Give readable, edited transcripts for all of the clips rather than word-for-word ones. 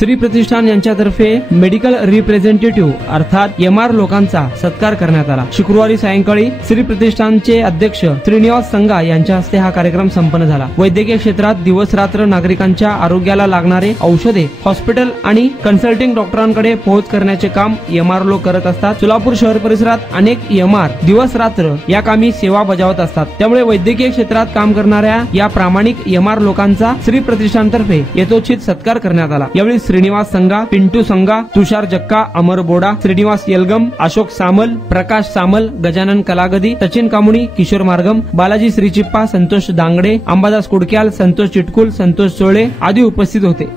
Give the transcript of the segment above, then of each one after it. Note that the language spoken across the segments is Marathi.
श्री प्रतिष्ठान यांच्यातर्फे मेडिकल रिप्रेझेंटेटिव्ह अर्थात एमआर लोकांचा सत्कार करण्यात आला। शुक्रवारी सायंकाळी श्री प्रतिष्ठानचे अध्यक्ष श्रीनिवास संगा यांच्या हस्ते हा कार्यक्रम संपन्न झाला। वैद्यकीय क्षेत्रात दिवस रात्र नागरिकांच्या आरोग्याला लागणारे औषधे हॉस्पिटल आणि कन्सल्टिंग डॉक्टरांकडे पोहोच करण्याचे काम एमआर लोक करत असतात। सोलापूर शहर परिसरात अनेक एमआर दिवस रात्र या कामी सेवा बजावत असतात। त्यामुळे वैद्यकीय क्षेत्रात काम करणाऱ्या या प्रामाणिक एमआर लोकांचा श्री प्रतिष्ठानतर्फे यथोचित सत्कार करण्यात आला। यावेळी श्रीनिवास संगा, पिंटू संगा, तुषार जक्का, अमर बोडा, श्रीनिवास येलगम, अशोक सामल, प्रकाश सामल, गजानन कलागदी, सचिन कामुणी, किशोर मार्गम, बालाजी श्रीचिप्पा, संतोष दांगडे, अंबादास कुडक्याल, संतोष चिटकुल, संतोष सोळे आदी उपस्थित होते।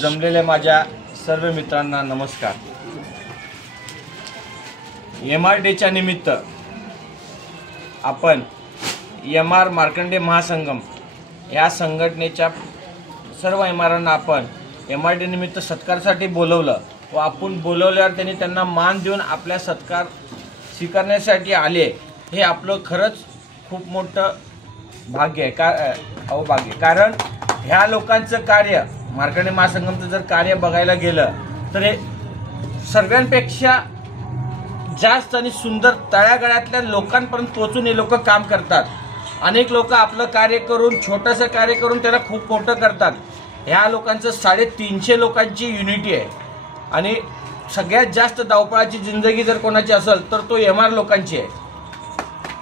जमलेल्या माझ्या सर्व मित्रांना नमस्कार। एमआर डेच्या निमित्त आपण एमआर मार्कंडे महासंगम या संघटनेच्या सर्व एमआरांना आपण एमआर डे निमित्त सत्कारासाठी बोलवलं व आपण बोलवल्यावर त्यांना मान देऊन आपल्या सत्कार स्वीकारण्यासाठी आले। हे आपलं खरंच खूप मोठं भाग्य आहे, अवभाग्य। कारण ह्या लोकांचं कार्य, मार्कंडे महासंगमचं जर कार्य बघायला गेलं तर हे सर्वांपेक्षा जास्त आणि सुंदर तळागाळातल्या लोकांपर्यंत पोहोचून हे लोक काम करतात। अनेक लोक आपलं कार्य करून, छोटंसं कार्य करून त्याला खूप मोठं करतात। ह्या लोकांचं 350 लोकांची युनिटी आहे आणि सगळ्यात जास्त धावपळाची जिंदगी जर कोणाची असेल तर तो एमआर लोकांची आहे।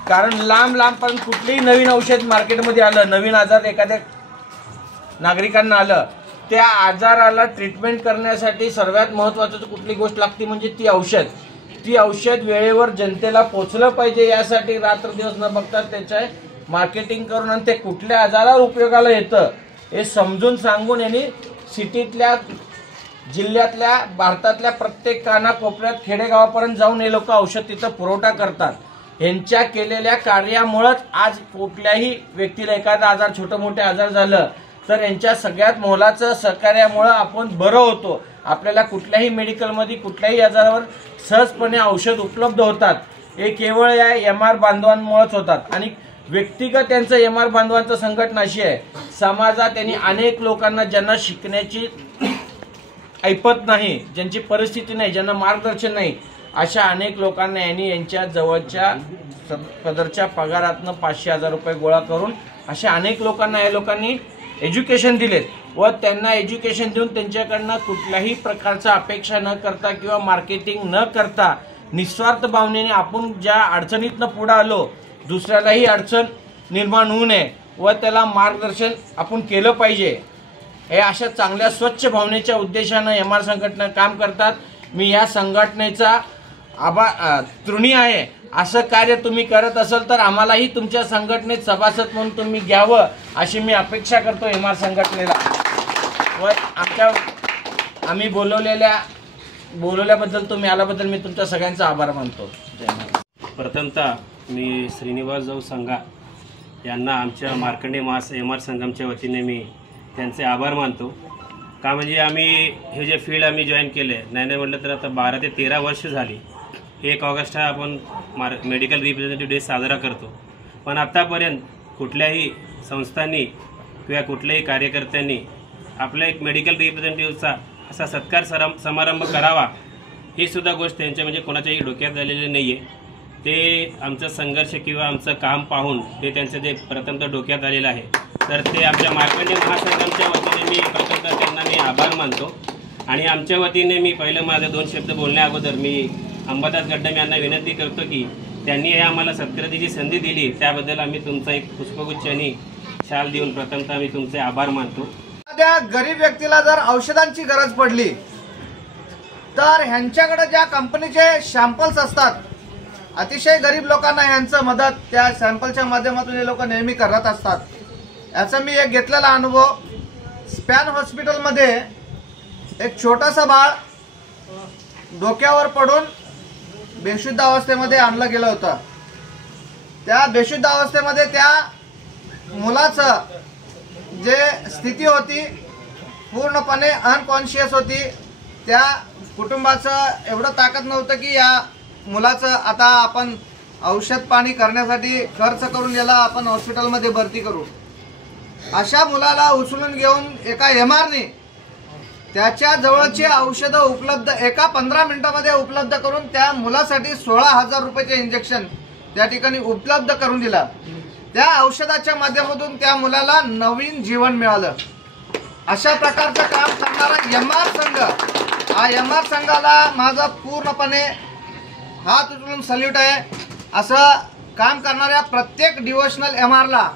कारण लांब लांबपर्यंत कुठलीही नवीन औषध मार्केटमध्ये आलं, नवीन आजार एखाद्या नागरिकांना आलं, त्या आजाराला ट्रीटमेंट करण्यासाठी सर्वात महत्त्वाचं कुठली गोष्ट लागते म्हणजे ती औषध। ती औषध वेळेवर जनतेला पोहोचलं पाहिजे यासाठी रात्र दिवस न बघता त्याचे मार्केटिंग करून आणि ते कुठल्या आजारावर उपयोगाला येतं हे समजून सांगून यांनी सिटीतल्या, जिल्ह्यातल्या, भारतातल्या प्रत्येक कानाकोपऱ्यात, खेडेगावापर्यंत जाऊन हे लोक औषध तिथं पुरवठा करतात। यांच्या केलेल्या कार्यामुळेच आज कुठल्याही व्यक्तीला एखादा आजार, छोटे मोठे आजार झालं तर यांच्या सगळ्यात मोलाचं सहकार्यामुळे आपण बरं होतो। आपल्याला कुठल्याही मेडिकलमध्ये कुठल्याही आजारावर सहजपणे औषध उपलब्ध होतात। हे केवळ या एमआर बांधवांमुळेच होतात आणि व्यक्तिगत त्यांचं एम आर बांधवांचं संघटना अशी आहे, समाजात त्यांनी अनेक लोकांना ज्यांना शिकण्याची ऐपत नाही, ज्यांची परिस्थिती नाही, ज्यांना मार्गदर्शन नाही, अशा अनेक लोकांना यांनी यांच्या जवळच्या पदरच्या पगारातनं 500,000 रुपये गोळा करून अशा अनेक लोकांना या लोकांनी एज्युकेशन दिलेत व त्यांना एज्युकेशन देऊन त्यांच्याकडनं कुठल्याही प्रकारचा अपेक्षा न करता किंवा मार्केटिंग न करता निस्वार्थ भावनेने आपण ज्या अडचणीतनं पुढे आलो, दुसऱ्यालाही अडचण निर्माण होऊ नये व त्याला मार्गदर्शन आपण केलं पाहिजे, हे अशा चांगल्या स्वच्छ भावनेच्या उद्देशानं एम आर संघटना काम करतात. मी या संघटनेचा ऋणी आहे. असं कार्य तुम्ही करत असाल तर आम्हालाही तुमच्या संघटनेत सभासद म्हणून तुम्ही घ्यावं अशी मी अपेक्षा करतो एम आर संघटनेला. व आम्ही बोलवल्याबद्दल तुम्ही आल्याबद्दल मी तुमच्या सगळ्यांचा आभार मानतो. प्रथमतः मी श्रीनिवास जाऊ संघा यांना आमच्या मार्कंडे एम आर संगमच्या वतीने मी त्यांचे आभार मानतो. का म्हणजे आम्ही हे जे फील्ड आम्ही जॉईन केले नाही म्हटलं तर आता 12 ते 13 वर्ष झाली. 1 ऑगस्ट हा आपण मेडिकल रिप्रेझेंटेटिव्ह डे साजरा करतो, पण आत्तापर्यंत कुठल्याही संस्थांनी किंवा कुठल्याही कार्यकर्त्यांनी आपल्या एक मेडिकल रिप्रेझेंटेटिव्हचा असा सत्कार समारंभ करावा ही सुद्धा गोष्ट त्यांच्या म्हणजे कोणाच्याही डोक्यात आलेली नाही आहे. ते आमचा संघर्ष किंवा आमचं काम पाहून ते त्यांचं जे प्रथमतः डोक्यात आलेलं आहे, तर ते आमच्या मार्कंडे महासंघाच्या वतीने मी प्रथमतः त्यांना मी आभार मानतो. आणि आमच्या वतीने मी पहिलं माझे 2 शब्द बोलण्या अगोदर मी अंबादास गड्डम यांना विनंती करतो की त्यांनी हे आम्हाला सत्काराची संधी दिली त्याबद्दल आम्ही तुमचा एक पुष्पगुच्छ आणि शाल देऊन प्रथमतः मी तुमचे आभार मानतो. त्या गरीब व्यक्तीला जर औषधांची गरज पडली तर ह्यांच्याकडे ज्या कंपनीचे सॅम्पल्स असतात, अतिशय गरीब लोकांना यांचं मदत त्या सॅम्पलच्या माध्यमातून हे लोक नेहमी करत असतात. याचा मी एक घेतलेला अनुभव, स्पॅन हॉस्पिटलमध्ये एक छोटासा बाळ डोक्यावर पडून बेशुद्ध अवस्थेमध्ये आणलं गेलं होतं. त्या बेशुद्ध अवस्थेमध्ये त्या मुलाचं जे स्थिती होती पूर्णपणे अनकॉन्शियस होती. त्या कुटुंबाचं एवढं ताकद नव्हतं की या मुलाचं आता आपण औषध पाणी करण्यासाठी खर्च करून याला आपण हॉस्पिटलमध्ये भरती करू. अशा मुलाला उचलून घेऊन एका एमआरने त्याच्या जवळची औषधं उपलब्ध एका 15 मिनिटांमध्ये उपलब्ध करून त्या मुलासाठी 16,000 रुपयाचे इंजेक्शन त्या ठिकाणी उपलब्ध करून दिला. त्या औषधाच्या माध्यमातून त्या मुलाला नवीन जीवन मिळालं. अशा प्रकारचं काम करणारा एम आर संघ, हा एम आर संघाला माझा पूर्णपणे हात उचलून सल्यूट आहे. असं काम करणाऱ्या प्रत्येक डिव्होशनल एम आरला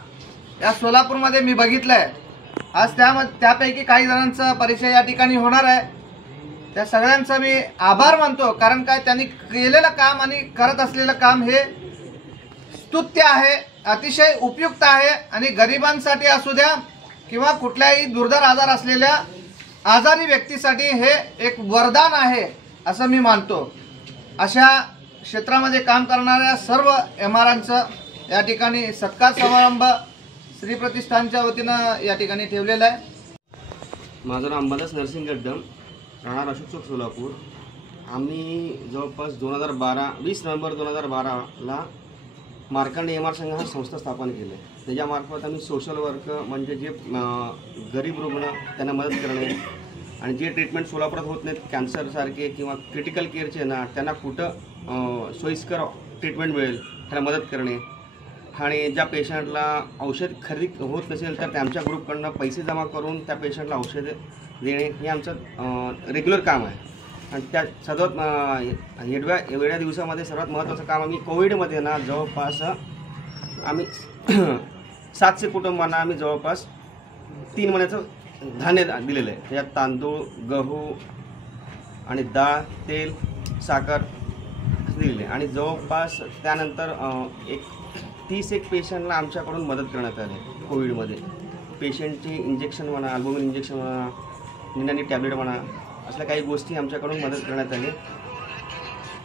या सोलापूरमध्ये मी बघितलंय. आज त्यापैकी काही जणांचा परिचय या ठिकाणी होणार आहे. त्या सगळ्यांचा मी आभार मानतो, कारण काय त्यांनी केलेलं काम आणि करत असलेलं काम हे स्तुत्य आहे, अतिशय उपयुक्त आहे. आणि गरिबांसाठी असू द्या किंवा कुठल्याही दुर्धर आजार असलेल्या आजारी व्यक्तीसाठी हे एक वरदान आहे असं मी मानतो. अशा क्षेत्रामध्ये काम करणाऱ्या सर्व एमआरांचं या ठिकाणी सत्कार समारंभ श्री प्रतिष्ठानच्या वतीनं या ठिकाणी ठेवलेला आहे. माझं नाव अंबादास नरसिंग गड्डम, राहणार अशोक चौक, सोलापूर. आम्ही जवळपास 20 नोव्हेंबर 2012ला मार्कंडे एम आर संघ हा संस्था स्थापन केली. त्याच्यामार्फत आम्ही सोशल वर्क म्हणजे जे गरीब रुग्ण त्यांना मदत करणे आणि जे ट्रीटमेंट सोलापुरात होत नाहीत, कॅन्सरसारखे किंवा क्रिटिकल केअरचे ना, त्यांना कुठं सोयीस्कर ट्रीटमेंट मिळेल त्याला मदत करणे. आणि ज्या पेशंटला औषध खरेदी होत नसेल तर त्यांच्या ग्रुपकडनं पैसे जमा करून त्या पेशंटला औषधे देणे हे आमचं रेग्युलर काम आहे. आणि त्या सर्वात एवढ्या दिवसामध्ये सर्वात महत्त्वाचं काम आम्ही कोविडमध्ये ना जवळपास आम्ही 700 कुटुंबांना आम्ही जवळपास 3 महिन्याचं धान्य दिलेलं आहे. त्याच्यात तांदूळ, गहू आणि डाळ, तेल, साखर दिलेले. आणि जवळपास त्यानंतर 30 पेशंटला आमच्याकडून मदत करण्यात आली. कोविडमध्ये पेशंटची इंजेक्शन म्हणा, अल्बुमिन इंजेक्शन म्हणा, निनानी टॅबलेट म्हणा, असल्या काही गोष्टी आमच्याकडून मदत करण्यात आली.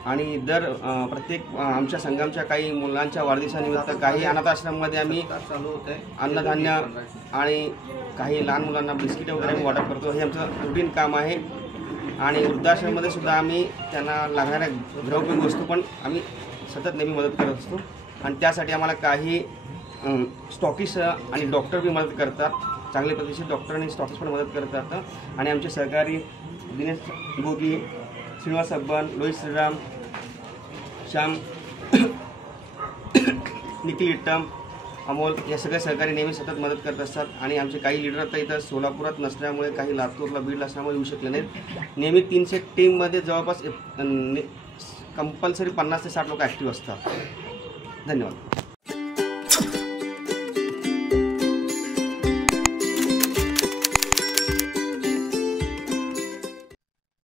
आणि प्रत्येक आमच्या संघाच्या काही मुलांच्या वाढदिवसानिमित्त काही अनाथ आश्रममध्ये आम्ही अन्नधान्य आणि काही लहान मुलांना बिस्किट वगैरे आम्ही वाटप करतो. हे आमचं रुटीन काम आहे. आणि वृद्धाश्रममध्ये सुद्धा आम्ही त्यांना लागणाऱ्या गृहोपयोगी वस्तू पण आम्ही सतत नेहमी मदत करत असतो. आणि त्यासाठी आम्हाला काही स्टॉकिस्ट आणि डॉक्टर बी मदत करतात, चांगले प्रतिष्ठित डॉक्टर आणि स्टॉकिस्ट पण मदत करतात. आणि आमचे सहकारी दिनेश गोगी, श्रीनिवास अब्बन, लोहित श्रीराम, श्याम, निखिल इट्टम, अमोल या सगळ्या सहकारी नेहमी सतत मदत करत असतात. आणि आमचे काही लीडर आता इथं सोलापुरात नसल्यामुळे, काही लातूरला बीडला असल्यामुळे येऊ शकले नाहीत. नेहमी 300 टीममध्ये जवळपास कंपल्सरी 50 ते 60 लोक ॲक्टिव्ह असतात. धन्यवाद.